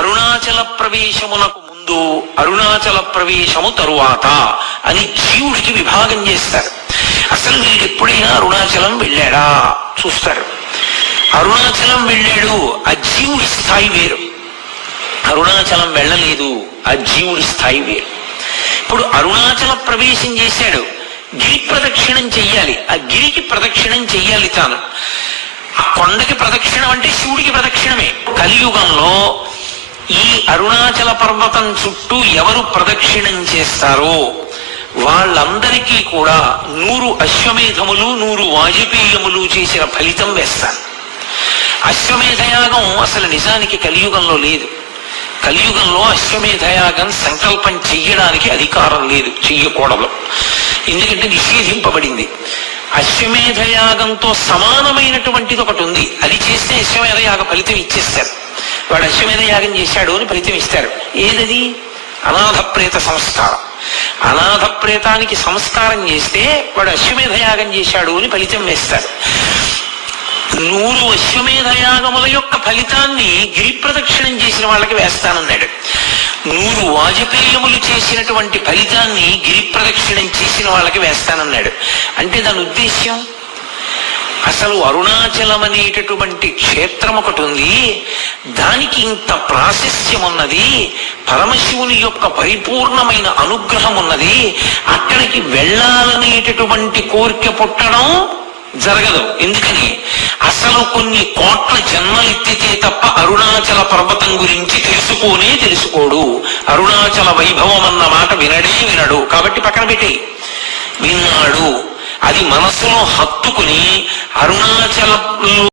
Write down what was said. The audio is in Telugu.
అరుణాచల ప్రవేశమునకు ముందు, అరుణాచల ప్రవేశము తరువాత అని జీవుడికి విభాగం చేస్తారు. అసలు వీడు ఎప్పుడైనా అరుణాచలం వెళ్ళాడా చూస్తారు. అరుణాచలం వెళ్ళాడు, ఆ జీవుడి స్థాయి వేరు. అరుణాచలం వెళ్ళలేదు, ఆ జీవుడి స్థాయి వేరు. ఇప్పుడు అరుణాచల ప్రవేశం చేశాడు, గిరి ప్రదక్షిణం చెయ్యాలి, ఆ గిరికి ప్రదక్షిణం చెయ్యాలి తాను. ఆ కొండకి ప్రదక్షిణం అంటే శివుడికి ప్రదక్షిణమే. కలియుగంలో ఈ అరుణాచల పర్వతం చుట్టూ ఎవరు ప్రదక్షిణం చేస్తారో వాళ్ళందరికీ కూడా 100 అశ్వమేధములు 100 వాజపేయములు చేసిన ఫలితం వేస్తారు. అశ్వమేధయాగం అసలు నిజానికి కలియుగంలో లేదు. కలియుగంలో అశ్వమేధయాగం సంకల్పం చెయ్యడానికి అధికారం లేదు, చెయ్యకూడదు. ఎందుకంటే నిషేధింపబడింది. అశ్వమేధయాగంతో సమానమైనటువంటిది ఒకటి ఉంది, అది చేస్తే అశ్వమేధయాగ ఫలితం ఇచ్చేస్తారు. వాడు అశ్వమేధయాగం చేశాడు అని ఫలితం ఇస్తారు. ఏదది? అనాథ ప్రేత సంస్కారం. అనాథ ప్రేతానికి సంస్కారం చేస్తే వాడు అశ్వమేధయాగం చేశాడు అని ఫలితం వేస్తారు. 100 అశ్వమేధయాగముల యొక్క ఫలితాన్ని గిరి ప్రదక్షిణం చేసిన వాళ్ళకి వేస్తానన్నాడు. 100 వాజపేయములు చేసినటువంటి ఫలితాన్ని గిరి ప్రదక్షిణం చేసిన వాళ్ళకి వేస్తానన్నాడు. అంటే దాని ఉద్దేశ్యం, అసలు అరుణాచలం అనేటటువంటి క్షేత్రం ఒకటి ఉంది, దానికి ఇంత ప్రాశస్త్యం ఉన్నది, పరమశివుని యొక్క పరిపూర్ణమైన అనుగ్రహం ఉన్నది, అక్కడికి వెళ్ళాలనేటటువంటి కోరిక పుట్టడం జరగదు. ఎందుకని? అసలు కొన్ని కోట్ల జన్మలెత్తితే తప్ప అరుణాచల పర్వతం గురించి తెలుసుకోడు. అరుణాచల వైభవం అన్న మాట వినడు. కాబట్టి పక్కన పెట్టి విన్నాడు, అది మనసులో హత్తుకుని అరుణాచల